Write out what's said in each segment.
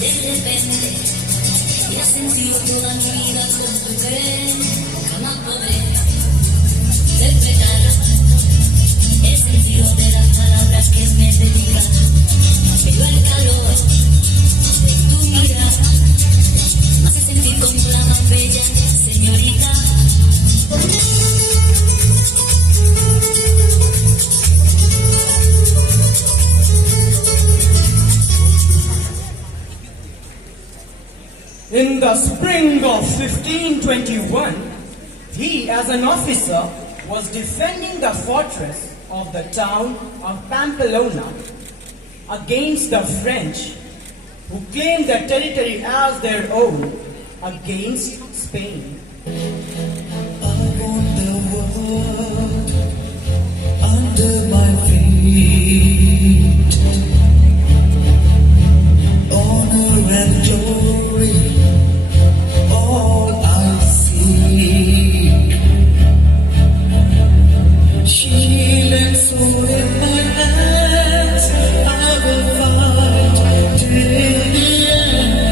De repente, he sentido toda mi vida con tu querer, jamás podré interpretar el sentido de las palabras que me dedican, pero el calor de tu mirada me hace sentir como la más bella señorita. In the spring of 1521, he, as an officer, was defending the fortress of the town of Pamplona against the French, who claimed the territory as their own against Spain. I want the world under my feet, honor and glory, all I seek. Shield and sword in my hands, I will fight till the end.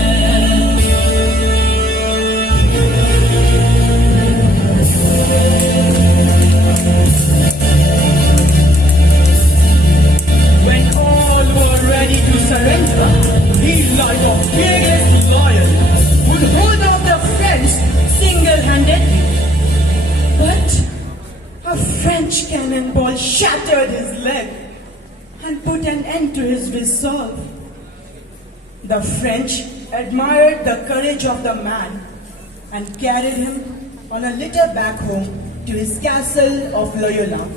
When all were ready to surrender, he, like a fearless lion, would hold off the French single-handedly. But a French cannonball shattered his leg and put an end to his resolve. The French admired the courage of the man and carried him on a litter back home to his castle of Loyola.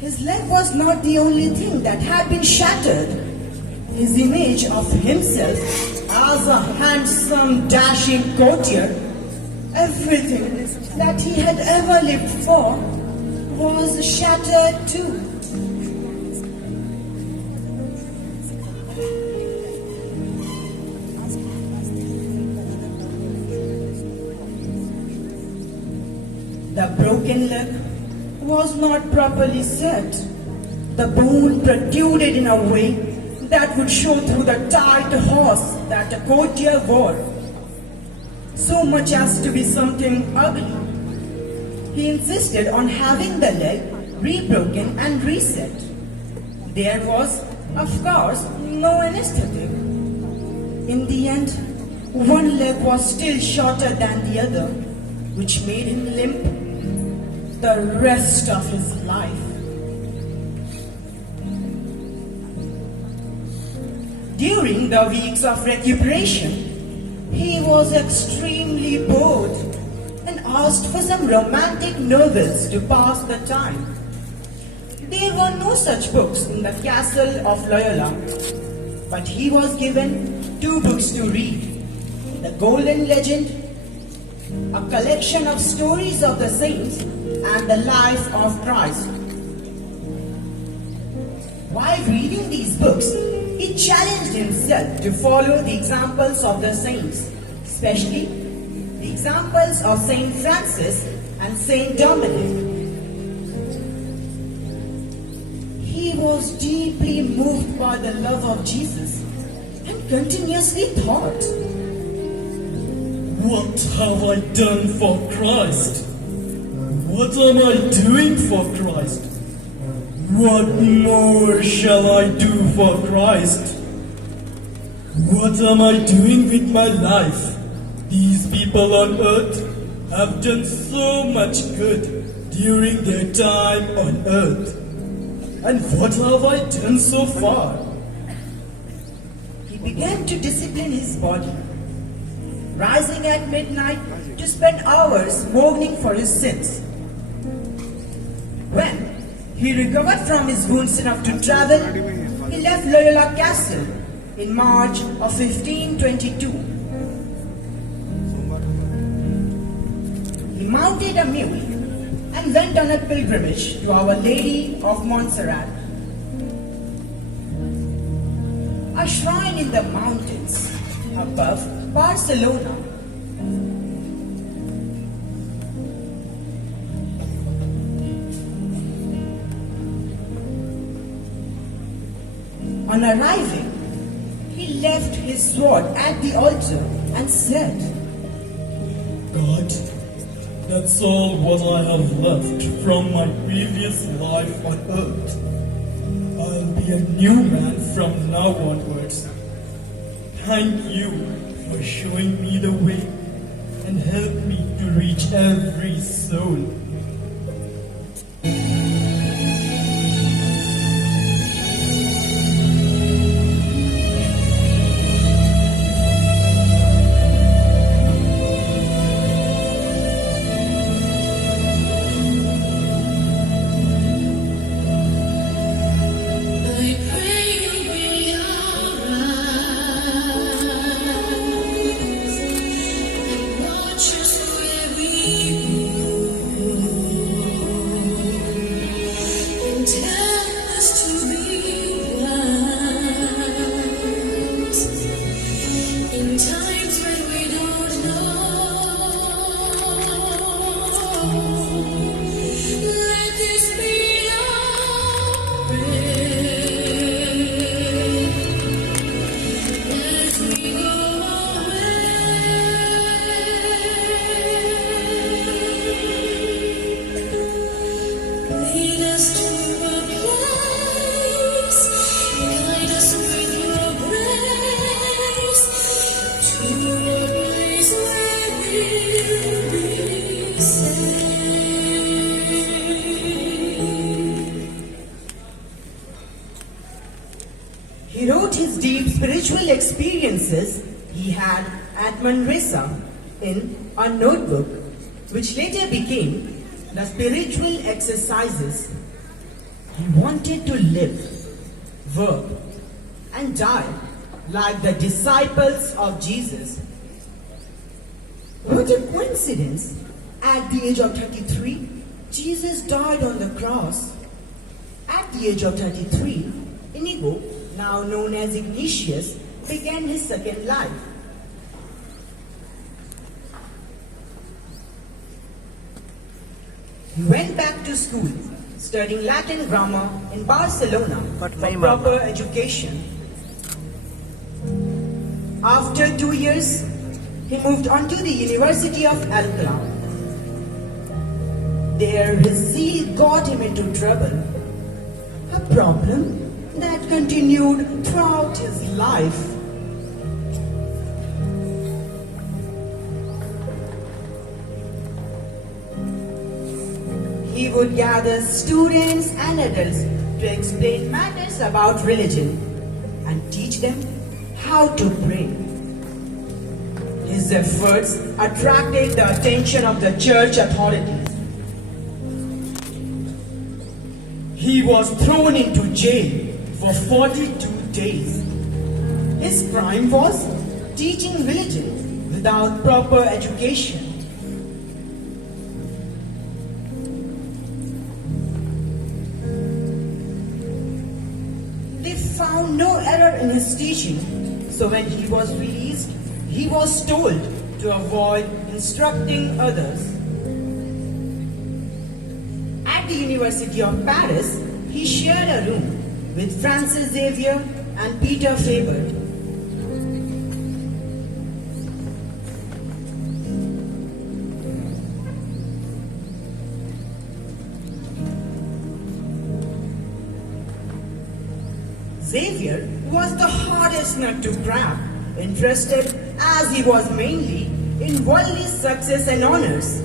His leg was not the only thing that had been shattered. His image of himself as a handsome, dashing courtier, everything that he had ever lived for, was shattered too. The broken leg was not properly set. The bone protruded in a way that would show through the tight horse that a courtier wore, so much as to be something ugly. He insisted on having the leg rebroken and reset. There was, of course, no anesthetic. In the end, one leg was still shorter than the other, which made him limp the rest of his life. During the weeks of recuperation, he was extremely bored and asked for some romantic novels to pass the time. There were no such books in the castle of Loyola, but he was given 2 books to read: The Golden Legend, a collection of stories of the saints, and the life of Christ. While reading these books, he challenged himself to follow the examples of the saints, especially the examples of Saint Francis and Saint Dominic. He was deeply moved by the love of Jesus and continuously thought, "What have I done for Christ? What am I doing for Christ? What more shall I do for Christ? What am I doing with my life? These people on earth have done so much good during their time on earth. And what have I done so far?" He began to discipline his body, rising at midnight to spend hours mourning for his sins. When he recovered from his wounds enough to travel, he left Loyola Castle in March of 1522. He mounted a mule and went on a pilgrimage to Our Lady of Montserrat, a shrine in the mountains above Barcelona. On arriving, he left his sword at the altar and said, God, that's all what I have left from my previous life on earth. I'll be a new man from now onwards. Thank you for showing me the way and help me to reach every soul. I pray you'll be alright and watch us where we go and tell us to be wise in times when we don't know. Let this be our prayer as we go away. Lead us to a place, guide us with your grace, to a place where we'll be safe. he wrote his deep spiritual experiences he had at Manresa in a notebook, which later became the spiritual exercises. He wanted to live, work, and die like the disciples of Jesus. What a coincidence! At the age of 33, Jesus died on the cross. At the age of 33, Inigo, now known as Ignatius, began his second life. He went back to school, studying Latin grammar in Barcelona for proper education. After 2 years, he moved on to the University of Alcalá. There, his zeal got him into trouble, a problem that continued throughout his life. He would gather students and adults to explain matters about religion and teach them how to pray. His efforts attracted the attention of the church authorities. He was thrown into jail for 42 days. His crime was teaching religion without proper education. They found no error in his teaching, so when he was released, he was told to avoid instructing others. At the University of Paris, he shared a room with Francis Xavier and Peter Faber. Xavier was the hardest nut to crack, interested as he was mainly in worldly success and honors.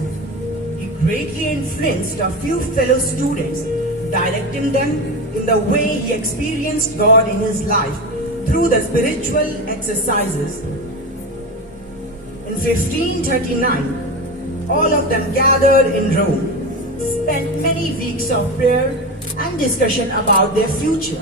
He greatly influenced a few fellow students, directing them in the way he experienced God in his life through the spiritual exercises. In 1539, all of them gathered in Rome, spent many weeks of prayer and discussion about their future.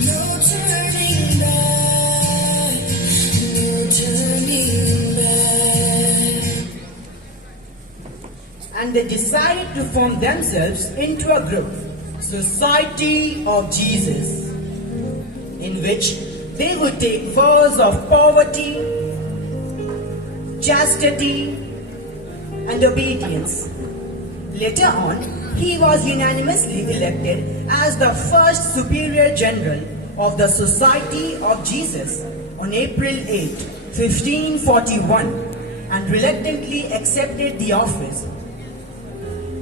No turning back. and they decided to form themselves into a group, Society of Jesus, in which they would take vows of poverty, chastity, and obedience. Later on, he was unanimously elected as the first Superior General of the Society of Jesus on April 8, 1541, and reluctantly accepted the office.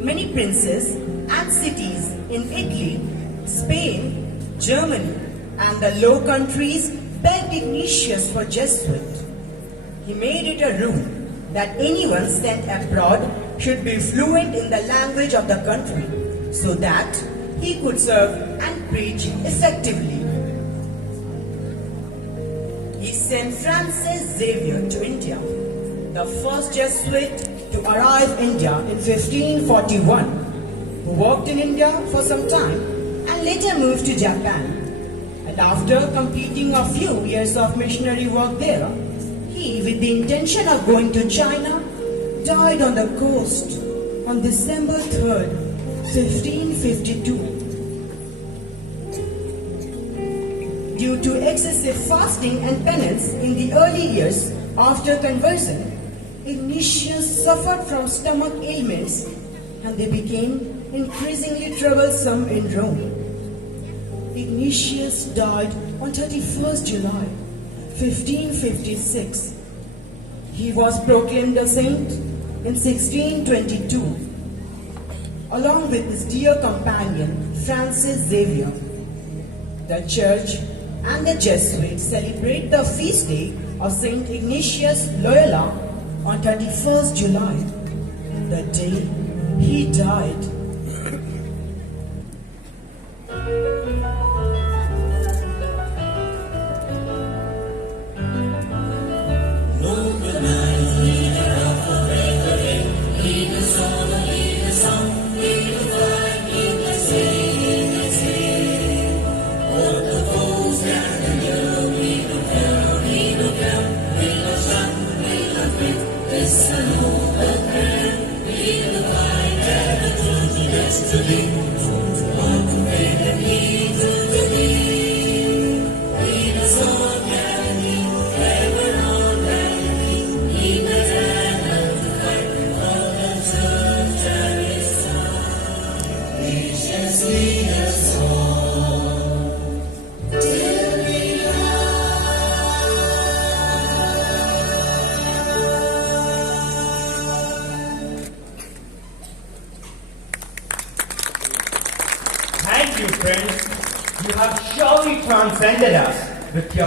Many princes and cities in Italy, Spain, Germany, and the Low Countries begged Ignatius for Jesuit. He made it a rule that anyone sent abroad should be fluent in the language of the country so that he could serve and preach effectively. He sent Francis Xavier to India, the first Jesuit to arrive in India in 1541, who worked in India for some time and later moved to Japan. And after completing a few years of missionary work there, he, with the intention of going to China, died on the coast on December 3rd, 1552. Due to excessive fasting and penance in the early years after conversion, Ignatius suffered from stomach ailments and they became increasingly troublesome in Rome. Ignatius died on 31st July, 1556. He was proclaimed a saint in 1622, along with his dear companion Francis Xavier. The Church and the Jesuits celebrate the feast day of Saint Ignatius Loyola on 31st July, the day he died. Thank you, friends. You have surely transcended us with your